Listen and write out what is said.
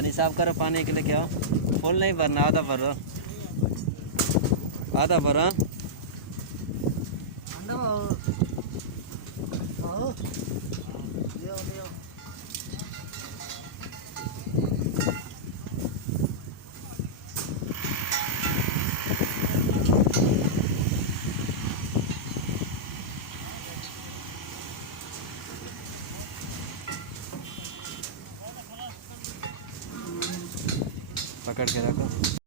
पानी साफ करो, पानी के लिए क्या फुल नहीं भरना, आधा भरो, आधा भरो। पकड़ के रखो।